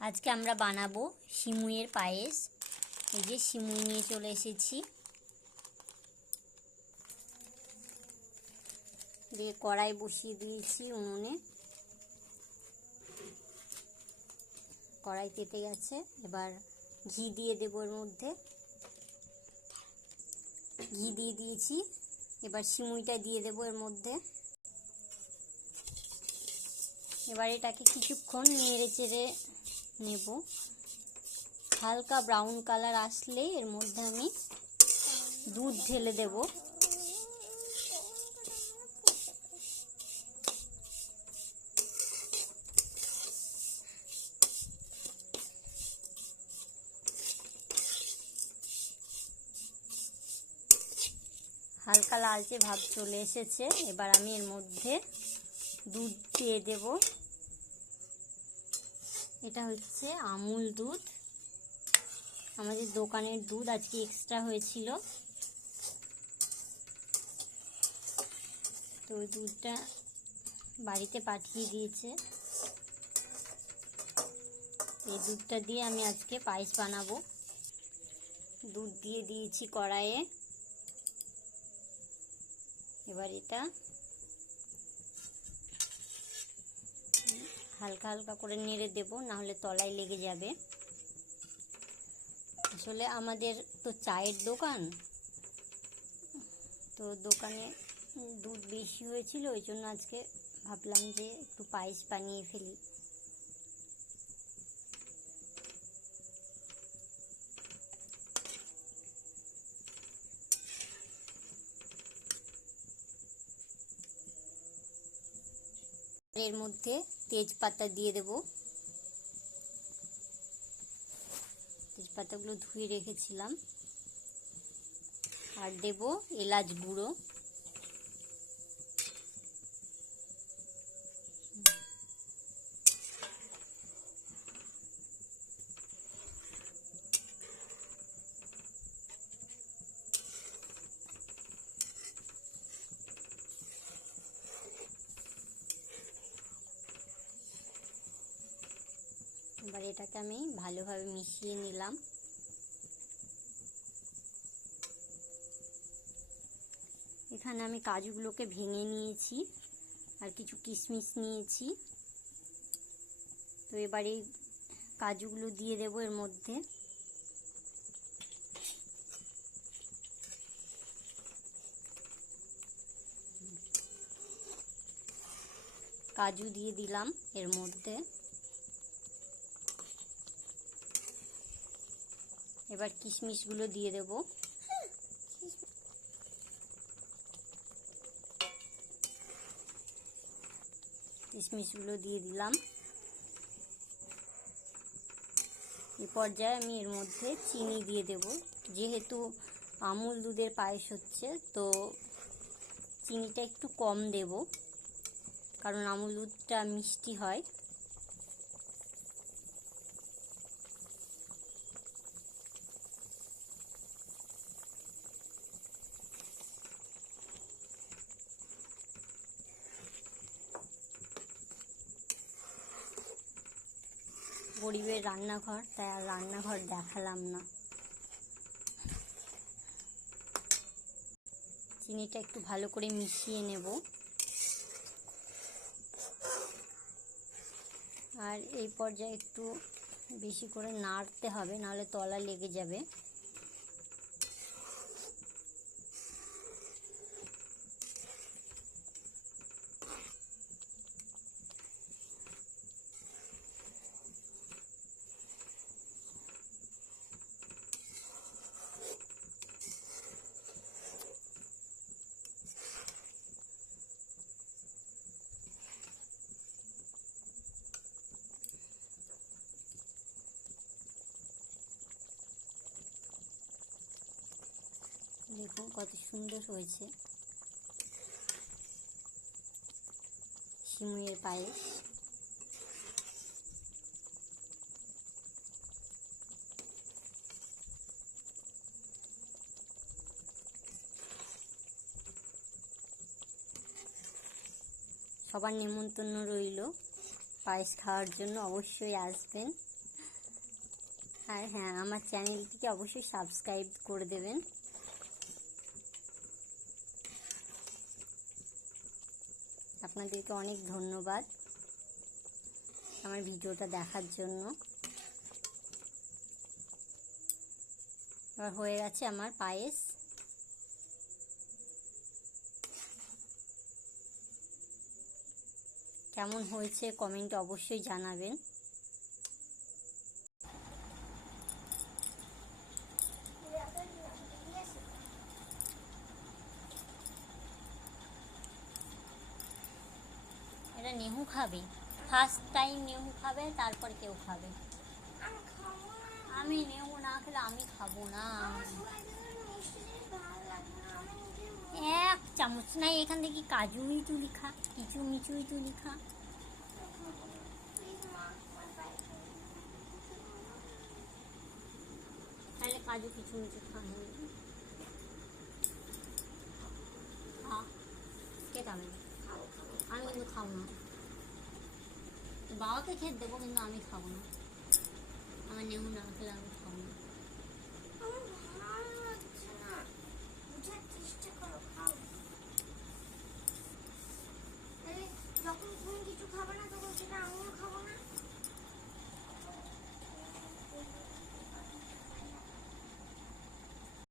আজকে আমরা বানাবো সিমুইয়ের পায়েস। এই যে সিমুই নিয়ে চলে এসেছি, দিয়ে কড়াই বসিয়ে দিয়েছি উনুনে। কড়াই তেতে গেছে, এবার ঘি দিয়ে দেবো। এর মধ্যে ঘি দিয়ে দিয়েছি, এবার সিমুইটা দিয়ে দেবো এর মধ্যে। এবার এটাকে কিছুক্ষণ নেড়ে চেড়ে নেব। হালকা ব্রাউন কালার আসলে এর মধ্যে আমি দুধ ঢেলে দেব। হালকা লালচে ভাব চলে এসেছে, এবার আমি এর মধ্যে দুধ দিয়ে দেব। এটা হচ্ছে আমুল দুধ, আমাদের দোকানের দুধ, আজকে এক্সট্রা হয়েছিল, তো ওই দুধটা বাড়িতে পাঠিয়ে দিয়েছে। এই দুধটা দিয়ে আমি আজকে পায়েস বানাবো। দুধ দিয়ে দিয়েছি কড়াইয়ে, এবার এটা হালকা হালকা করে নেড়ে দেব, না হলে তলায় লেগে যাবে। আসলে আমাদের তো চায়ের দোকান, তো দোকানে দুধ বেশি হয়েছিল, ওই জন্য আজকে ভাবলাম যে একটু পায়েস বানিয়ে ফেলি। এর মধ্যে তেজপাতা দিয়ে দেব। তেজপাতাগুলো ধুয়ে রেখেছিলাম। আর দেব এলাচ গুঁড়ো। এবার এটাকে আমি ভালোভাবে মিশিয়ে নিলাম। এখানে আমি কাজুগুলোকে ভেঙে নিয়েছি, আর কিছু কিশমিশ নিয়েছি। তো এবার এই কাজুগুলো দিয়ে দেবো এর মধ্যে। কাজু দিয়ে দিলাম এর মধ্যে। এবার কিশমিশগুলো দিয়ে দেব। কিশমিশগুলো দিয়ে দিলাম। এই পর্যায়ে আমি এর মধ্যে চিনি দিয়ে দেব। যেহেতু আমুল দুধের পায়েস হচ্ছে, তো চিনিটা একটু কম দেব, কারণ আমুল দুধটা মিষ্টি হয়। গরিবের রান্নাঘর, তাই আর রান্নাঘর দেখালাম না। চিনিটা একটু ভালো করে মিশিয়ে নেব। আর এই পর্যায়ে একটু বেশি করে নাড়তে হবে, নাহলে তলা লেগে যাবে। দেখুন কত সুন্দর হয়েছে সিমুইয়ের পায়েস। সবার নিমন্ত্রণ রইল পায়েস খাওয়ার জন্য, অবশ্যই আসবেন। আর হ্যাঁ, আমার চ্যানেলটিকে অবশ্যই সাবস্ক্রাইব করে দেবেন। আপনাদেরকে অনেক ধন্যবাদ আমার ভিডিওটা দেখার জন্য। এবার হয়ে গেছে আমার পায়েস। কেমন হয়েছে কমেন্টে অবশ্যই জানাবেন। এটা নেহু খাবে, ফার্স্ট টাইম নেহু খাবে, তারপর কেউ খাবে। আমি নেহু না খেলে আমি খাবো না। এক চামচ নাই, এখান থেকে কাজু মিচুলি খা, কিছু মিচুই তুলি খা। তাহলে কাজু কিছু মিচু খা, খা, কে খাবে? আমি কিন্তু খাবো না। বাবাকে খেতে দেবো, কিন্তু আমি খাবো না। আমার নেহু না খেলে আমি খাবো না। যখন তুমি কিছু খাবে না তখন সেটা আমিও খাবো।